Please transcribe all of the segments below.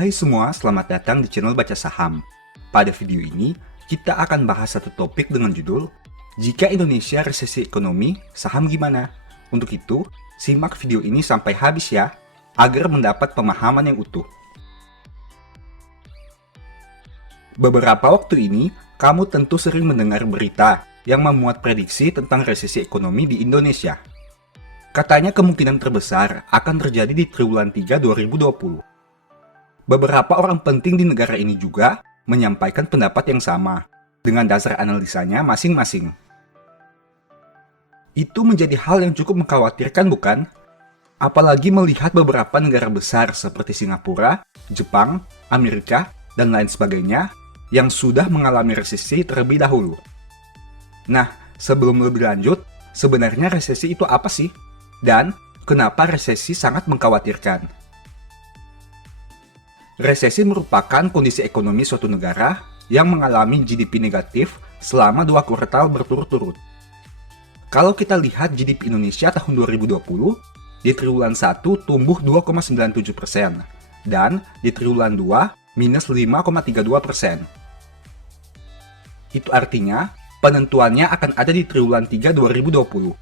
Hai semua, selamat datang di channel Baca Saham. Pada video ini, kita akan bahas satu topik dengan judul Jika Indonesia Resesi Ekonomi, Saham Gimana? Untuk itu, simak video ini sampai habis ya, agar mendapat pemahaman yang utuh. Beberapa waktu ini, kamu tentu sering mendengar berita yang memuat prediksi tentang resesi ekonomi di Indonesia. Katanya kemungkinan terbesar akan terjadi di triwulan 3 2020. Beberapa orang penting di negara ini juga menyampaikan pendapat yang sama, dengan dasar analisanya masing-masing. Itu menjadi hal yang cukup mengkhawatirkan, bukan? Apalagi melihat beberapa negara besar seperti Singapura, Jepang, Amerika, dan lain sebagainya yang sudah mengalami resesi terlebih dahulu. Nah, sebelum lebih lanjut, sebenarnya resesi itu apa sih? Dan kenapa resesi sangat mengkhawatirkan? Resesi merupakan kondisi ekonomi suatu negara yang mengalami GDP negatif selama 2 kuartal berturut-turut. Kalau kita lihat GDP Indonesia tahun 2020, di triwulan 1 tumbuh 2,97%, dan di triwulan 2 minus 5,32%. Itu artinya, penentuannya akan ada di triwulan 3 2020.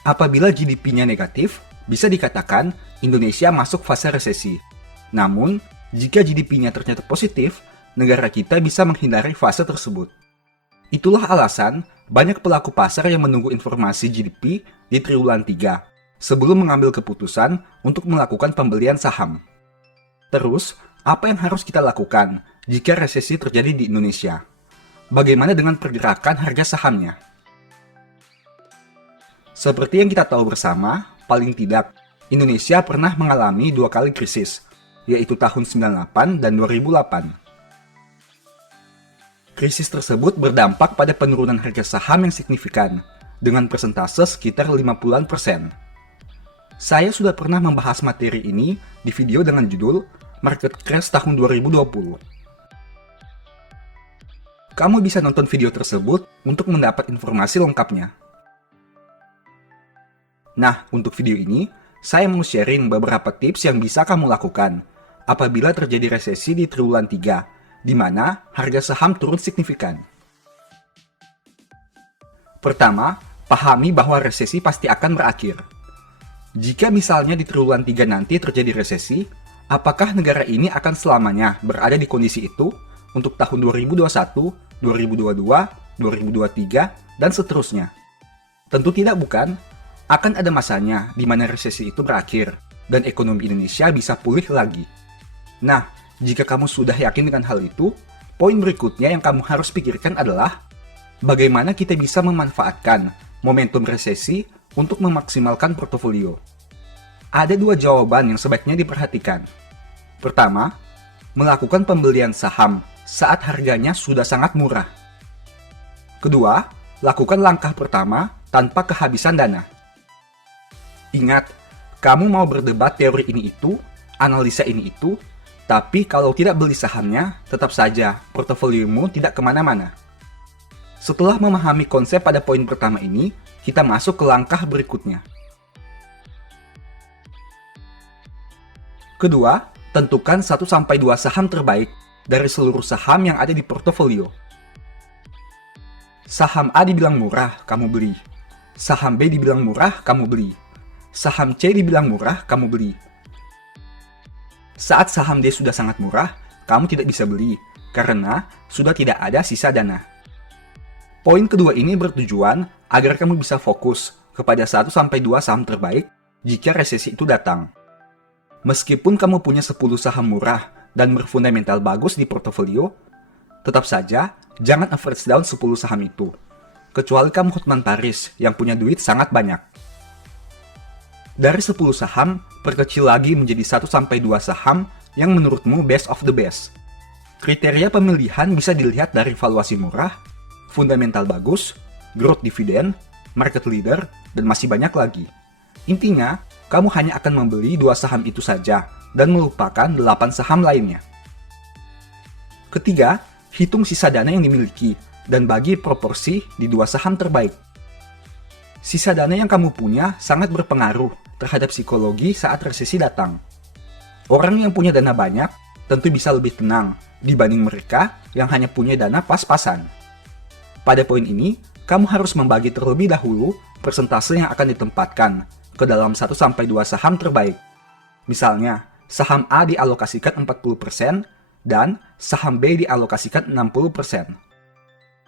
Apabila GDP-nya negatif, bisa dikatakan Indonesia masuk fase resesi. Namun, jika GDP-nya ternyata positif, negara kita bisa menghindari fase tersebut. Itulah alasan banyak pelaku pasar yang menunggu informasi GDP di triwulan 3 sebelum mengambil keputusan untuk melakukan pembelian saham. Terus, apa yang harus kita lakukan jika resesi terjadi di Indonesia? Bagaimana dengan pergerakan harga sahamnya? Seperti yang kita tahu bersama, paling tidak, Indonesia pernah mengalami 2 kali krisis, yaitu tahun 98 dan 2008. Krisis tersebut berdampak pada penurunan harga saham yang signifikan, dengan persentase sekitar 50%. Saya sudah pernah membahas materi ini di video dengan judul Market Crash tahun 2020. Kamu bisa nonton video tersebut untuk mendapat informasi lengkapnya. Nah, untuk video ini, saya mau sharing beberapa tips yang bisa kamu lakukan apabila terjadi resesi di triwulan 3, di mana harga saham turun signifikan. Pertama, pahami bahwa resesi pasti akan berakhir. Jika misalnya di triwulan 3 nanti terjadi resesi, apakah negara ini akan selamanya berada di kondisi itu untuk tahun 2021, 2022, 2023, dan seterusnya? Tentu tidak, bukan? Akan ada masanya di mana resesi itu berakhir, dan ekonomi Indonesia bisa pulih lagi. Nah, jika kamu sudah yakin dengan hal itu, poin berikutnya yang kamu harus pikirkan adalah bagaimana kita bisa memanfaatkan momentum resesi untuk memaksimalkan portofolio. Ada 2 jawaban yang sebaiknya diperhatikan. Pertama, melakukan pembelian saham saat harganya sudah sangat murah. Kedua, lakukan langkah pertama tanpa kehabisan dana. Ingat, kamu mau berdebat teori ini itu, analisa ini itu, tapi kalau tidak beli sahamnya, tetap saja portofoliomu tidak kemana-mana. Setelah memahami konsep pada poin pertama ini, kita masuk ke langkah berikutnya. Kedua, tentukan 1-2 saham terbaik dari seluruh saham yang ada di portofolio. Saham A dibilang murah, kamu beli. Saham B dibilang murah, kamu beli. Saham C dibilang murah, kamu beli. Saat saham D sudah sangat murah, kamu tidak bisa beli, karena sudah tidak ada sisa dana. Poin kedua ini bertujuan agar kamu bisa fokus kepada 1-2 saham terbaik jika resesi itu datang. Meskipun kamu punya 10 saham murah dan berfundamental bagus di portofolio, tetap saja jangan average down 10 saham itu, kecuali kamu Hotman Paris yang punya duit sangat banyak. Dari 10 saham, perkecil lagi menjadi 1-2 saham yang menurutmu best of the best. Kriteria pemilihan bisa dilihat dari valuasi murah, fundamental bagus, growth dividend, market leader, dan masih banyak lagi. Intinya, kamu hanya akan membeli 2 saham itu saja dan melupakan 8 saham lainnya. Ketiga, hitung sisa dana yang dimiliki dan bagi proporsi di 2 saham terbaik. Sisa dana yang kamu punya sangat berpengaruh terhadap psikologi saat resesi datang. Orang yang punya dana banyak tentu bisa lebih tenang dibanding mereka yang hanya punya dana pas-pasan. Pada poin ini, kamu harus membagi terlebih dahulu persentase yang akan ditempatkan ke dalam 1-2 saham terbaik. Misalnya, saham A dialokasikan 40% dan saham B dialokasikan 60%.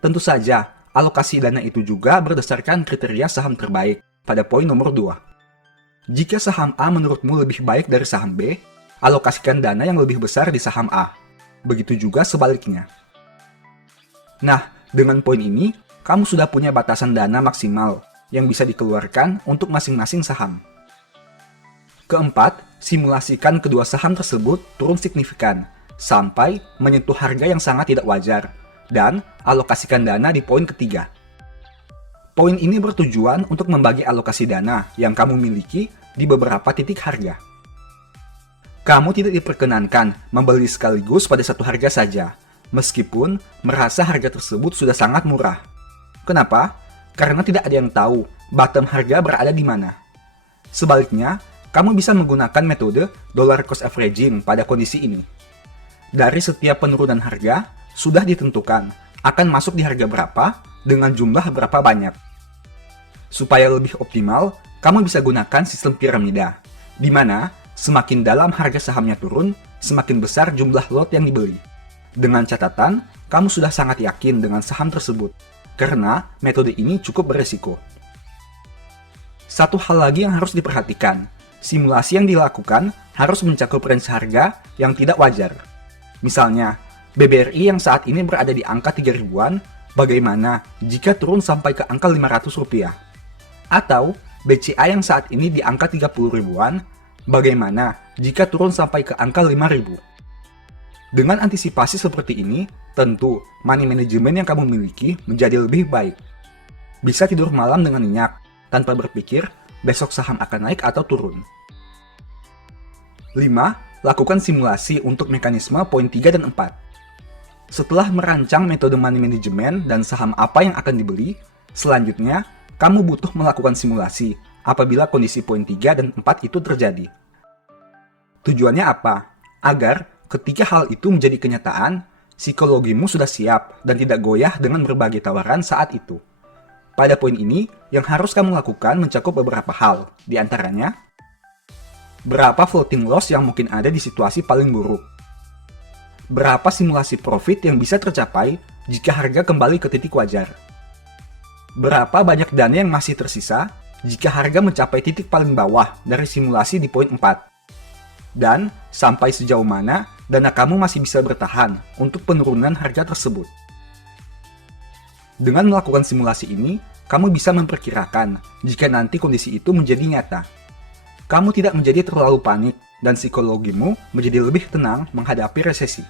Tentu saja, alokasi dana itu juga berdasarkan kriteria saham terbaik pada poin nomor 2. Jika saham A menurutmu lebih baik dari saham B, alokasikan dana yang lebih besar di saham A. Begitu juga sebaliknya. Nah, dengan poin ini, kamu sudah punya batasan dana maksimal yang bisa dikeluarkan untuk masing-masing saham. Keempat, simulasikan kedua saham tersebut turun signifikan sampai menyentuh harga yang sangat tidak wajar dan alokasikan dana di poin ketiga. Poin ini bertujuan untuk membagi alokasi dana yang kamu miliki di beberapa titik harga. Kamu tidak diperkenankan membeli sekaligus pada satu harga saja, meskipun merasa harga tersebut sudah sangat murah. Kenapa? Karena tidak ada yang tahu bottom harga berada di mana. Sebaliknya, kamu bisa menggunakan metode dollar cost averaging pada kondisi ini. Dari setiap penurunan harga, sudah ditentukan akan masuk di harga berapa dengan jumlah berapa banyak. Supaya lebih optimal, kamu bisa gunakan sistem piramida, di mana semakin dalam harga sahamnya turun, semakin besar jumlah lot yang dibeli. Dengan catatan, kamu sudah sangat yakin dengan saham tersebut, karena metode ini cukup beresiko. Satu hal lagi yang harus diperhatikan, simulasi yang dilakukan harus mencakup range harga yang tidak wajar. Misalnya, BBRI yang saat ini berada di angka 3.000-an, bagaimana jika turun sampai ke angka 500 rupiah? Atau BCA yang saat ini di angka 30.000-an, bagaimana jika turun sampai ke angka 5.000? Dengan antisipasi seperti ini, tentu money management yang kamu miliki menjadi lebih baik. Bisa tidur malam dengan nyenyak, tanpa berpikir besok saham akan naik atau turun. 5. Lakukan simulasi untuk mekanisme poin 3 dan 4. Setelah merancang metode money management dan saham apa yang akan dibeli, selanjutnya kamu butuh melakukan simulasi apabila kondisi poin 3 dan 4 itu terjadi. Tujuannya apa? Agar ketika hal itu menjadi kenyataan, psikologimu sudah siap dan tidak goyah dengan berbagai tawaran saat itu. Pada poin ini, yang harus kamu lakukan mencakup beberapa hal, di antaranya, berapa floating loss yang mungkin ada di situasi paling buruk? Berapa simulasi profit yang bisa tercapai jika harga kembali ke titik wajar? Berapa banyak dana yang masih tersisa jika harga mencapai titik paling bawah dari simulasi di poin 4? Dan sampai sejauh mana dana kamu masih bisa bertahan untuk penurunan harga tersebut? Dengan melakukan simulasi ini, kamu bisa memperkirakan jika nanti kondisi itu menjadi nyata. Kamu tidak menjadi terlalu panik dan psikologimu menjadi lebih tenang menghadapi resesi.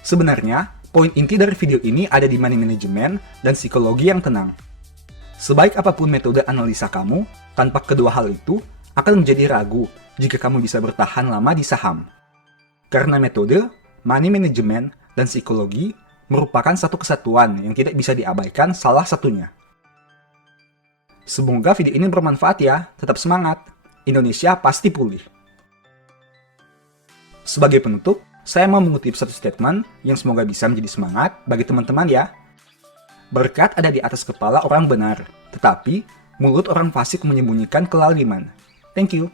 Sebenarnya, poin inti dari video ini ada di money management dan psikologi yang tenang. Sebaik apapun metode analisa kamu, tanpa kedua hal itu akan menjadi ragu jika kamu bisa bertahan lama di saham. Karena metode, money management, dan psikologi merupakan satu kesatuan yang tidak bisa diabaikan salah satunya. Semoga video ini bermanfaat ya, tetap semangat. Indonesia pasti pulih. Sebagai penutup, saya mau mengutip satu statement yang semoga bisa menjadi semangat bagi teman-teman ya. Berkat ada di atas kepala orang benar, tetapi mulut orang fasik menyembunyikan kelaliman. Thank you.